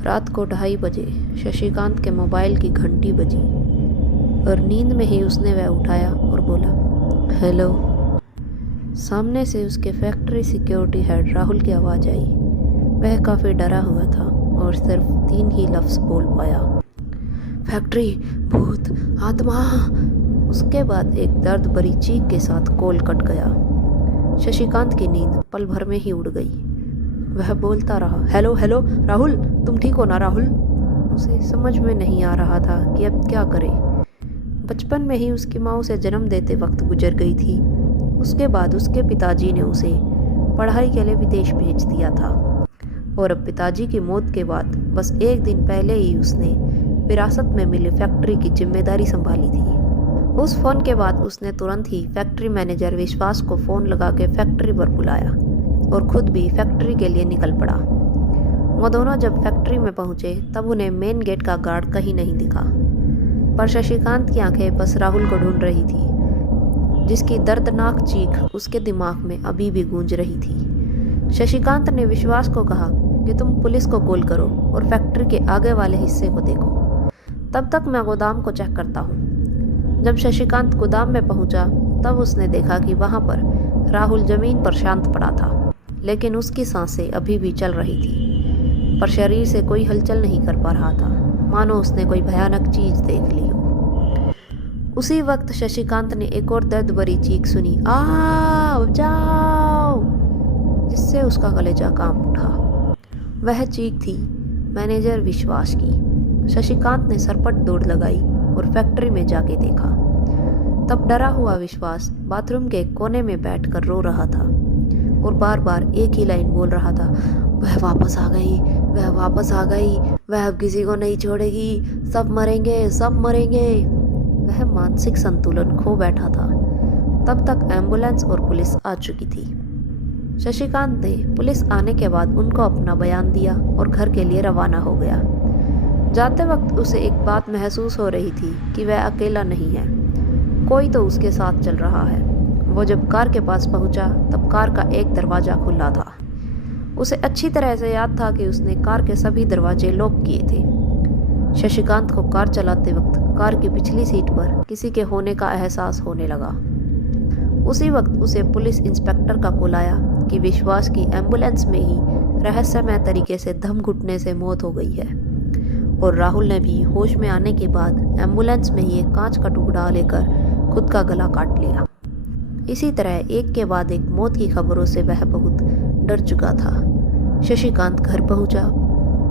रात को 2:30 बजे शशिकांत के मोबाइल की घंटी बजी और नींद में ही उसने वह उठाया और बोला, हेलो। सामने से उसके फैक्ट्री सिक्योरिटी हेड राहुल की आवाज़ आई। वह काफ़ी डरा हुआ था और सिर्फ 3 ही लफ्ज़ बोल पाया, फैक्ट्री, भूत, आत्मा। उसके बाद एक दर्द भरी चीख के साथ कॉल कट गया। शशिकांत की नींद पल भर में ही उड़ गई। वह बोलता रहा, हेलो हेलो राहुल, तुम ठीक हो ना राहुल। उसे समझ में नहीं आ रहा था कि अब क्या करे। बचपन में ही उसकी माँ उसे जन्म देते वक्त गुजर गई थी। उसके बाद उसके पिताजी ने उसे पढ़ाई के लिए विदेश भेज दिया था और अब पिताजी की मौत के बाद बस एक दिन पहले ही उसने विरासत में मिली फैक्ट्री की जिम्मेदारी संभाली थी। उस फ़ोन के बाद उसने तुरंत ही फैक्ट्री मैनेजर विश्वास को फ़ोन लगा के फैक्ट्री पर बुलाया और खुद भी फैक्ट्री के लिए निकल पड़ा। वो दोनों जब फैक्ट्री में पहुंचे तब उन्हें मेन गेट का गार्ड कहीं नहीं दिखा, पर शशिकांत की आंखें बस राहुल को ढूंढ रही थी, जिसकी दर्दनाक चीख उसके दिमाग में अभी भी गूंज रही थी। शशिकांत ने विश्वास को कहा कि तुम पुलिस को कॉल करो और फैक्ट्री के आगे वाले हिस्से को देखो, तब तक मैं गोदाम को चेक करता हूँ। जब शशिकांत गोदाम में पहुंचा तब उसने देखा कि वहां पर राहुल जमीन पर शांत पड़ा था, लेकिन उसकी सांसें अभी भी चल रही थी, पर शरीर से कोई हलचल नहीं कर पा रहा था, मानो उसने कोई भयानक चीज देख ली हो। उसी वक्त शशिकांत ने एक और दर्द भरी चीख सुनी, आओ जाओ, जिससे उसका कलेजा कांप उठा। वह चीख थी मैनेजर विश्वास की। शशिकांत ने सरपट दौड़ लगाई और फैक्ट्री में जाके देखा। तब डरा हुआ विश्वास बाथरूम के कोने में बैठकर रो रहा था और बार बार एक ही लाइन बोल रहा था, वह वापस आ गई, वह वापस आ गई, वह अब किसी को नहीं छोड़ेगी, सब मरेंगे, सब मरेंगे। वह मानसिक संतुलन खो बैठा था। तब तक एम्बुलेंस और पुलिस आ चुकी थी। शशिकांत ने पुलिस आने के बाद उनको अपना बयान दिया और घर के लिए रवाना हो गया। जाते वक्त उसे एक बात महसूस हो रही थी कि वह अकेला नहीं है, कोई तो उसके साथ चल रहा है। वो जब कार के पास पहुंचा तब कार का एक दरवाज़ा खुला था। उसे अच्छी तरह से याद था कि उसने कार के सभी दरवाजे लॉक किए थे। शशिकांत को कार चलाते वक्त कार की पिछली सीट पर किसी के होने का एहसास होने लगा। उसी वक्त उसे पुलिस इंस्पेक्टर का कॉल आया कि विश्वास की एम्बुलेंस में ही रहस्यमय तरीके से दम घुटने से मौत हो गई है और राहुल ने भी होश में आने के बाद एम्बुलेंस में ही एक कांच का टुकड़ा लेकर खुद का गला काट लिया। इसी तरह एक के बाद एक मौत की खबरों से वह बहुत डर चुका था। शशिकांत घर पहुंचा।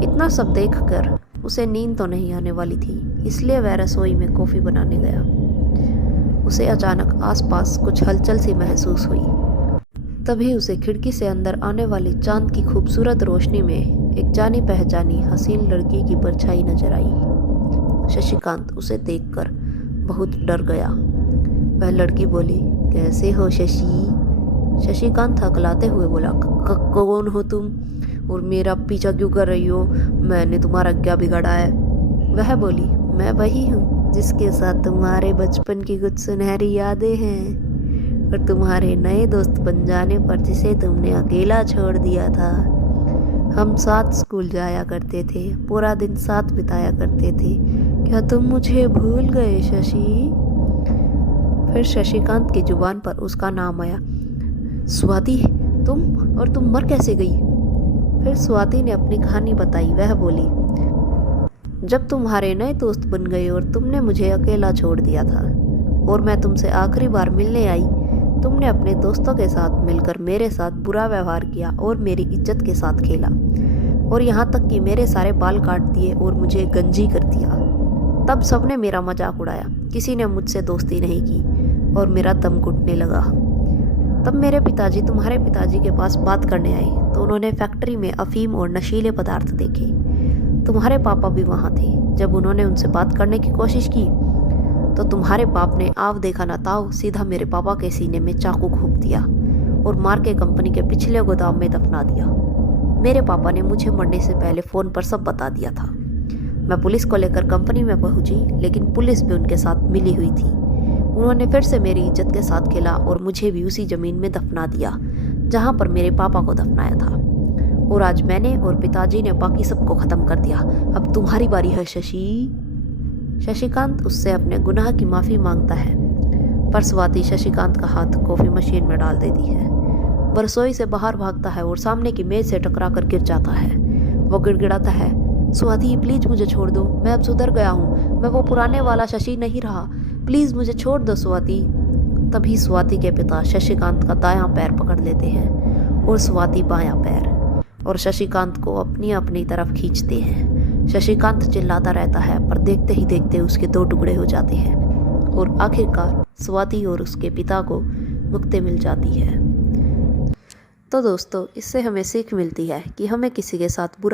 इतना सब देखकर उसे नींद तो नहीं आने वाली थी, इसलिए वह रसोई में कॉफ़ी बनाने गया। उसे अचानक आसपास कुछ हलचल सी महसूस हुई। तभी उसे खिड़की से अंदर आने वाली चांद की खूबसूरत रोशनी में एक जानी पहचानी हसीन लड़की की परछाई नजर आई। शशिकांत उसे देखकर बहुत डर गया। वह लड़की बोली, कैसे हो शशि? शशिकांत हकलाते हुए बोला, कौन हो तुम और मेरा पीछा क्यों कर रही हो? मैंने तुम्हारा क्या बिगाड़ा है? वह बोली, मैं वही हूँ जिसके साथ तुम्हारे बचपन की कुछ सुनहरी यादें हैं और तुम्हारे नए दोस्त बन जाने पर जिसे तुमने अकेला छोड़ दिया था। हम साथ स्कूल जाया करते थे, पूरा दिन साथ बिताया करते थे। क्या तुम मुझे भूल गए शशि? फिर शशिकांत की जुबान पर उसका नाम आया, स्वाति, तुम मर कैसे गई? फिर स्वाति ने अपनी कहानी बताई। वह बोली, जब तुम्हारे नए दोस्त बन गए और तुमने मुझे अकेला छोड़ दिया था और मैं तुमसे आखिरी बार मिलने आई, तुमने अपने दोस्तों के साथ मिलकर मेरे साथ बुरा व्यवहार किया और मेरी इज्जत के साथ खेला और यहाँ तक कि मेरे सारे बाल काट दिए और मुझे गंजी कर दिया। तब सबने मेरा मजाक उड़ाया, किसी ने मुझसे दोस्ती नहीं की और मेरा दम घुटने लगा। तब मेरे पिताजी तुम्हारे पिताजी के पास बात करने आए तो उन्होंने फैक्ट्री में अफीम और नशीले पदार्थ देखे। तुम्हारे पापा भी वहाँ थे। जब उन्होंने उनसे बात करने की कोशिश की तो तुम्हारे बाप ने आव देखा ना ताव सीधा मेरे पापा के सीने में चाकू घोंप दिया और मार के कंपनी के पिछले गोदाम में दफना दिया। मेरे पापा ने मुझे मरने से पहले फ़ोन पर सब बता दिया था। मैं पुलिस को लेकर कंपनी में पहुंची, लेकिन पुलिस भी उनके साथ मिली हुई थी। उन्होंने फिर से मेरी इज्जत के साथ खेला और मुझे भी उसी ज़मीन में दफना दिया जहां पर मेरे पापा को दफनाया था। और आज मैंने और पिताजी ने बाकी सबको ख़त्म कर दिया। अब तुम्हारी बारी है शशि। शशिकांत उससे अपने गुनाह की माफ़ी मांगता है, पर स्वाति शशिकांत का हाथ कॉफ़ी मशीन में डाल देती है। वह रसोई से बाहर भागता है और सामने की मेज से टकरा कर गिर जाता है। वो गिड़गिड़ाता है, स्वाति प्लीज़ मुझे छोड़ दो, मैं अब सुधर गया हूँ, मैं वो पुराने वाला शशि नहीं रहा, प्लीज़ मुझे छोड़ दो स्वाति। तभी स्वाति के पिता शशिकांत का दायां पैर पकड़ लेते हैं और स्वाति बायां पैर, और शशिकांत को अपनी अपनी तरफ खींचते हैं। शशिकांत चिल्लाता रहता है, पर देखते ही देखते उसके 2 टुकड़े हो जाते हैं और आखिरकार स्वाति और उसके पिता को मुक्ति मिल जाती है। तो दोस्तों, इससे हमें सीख मिलती है कि हमें किसी के साथ बुरा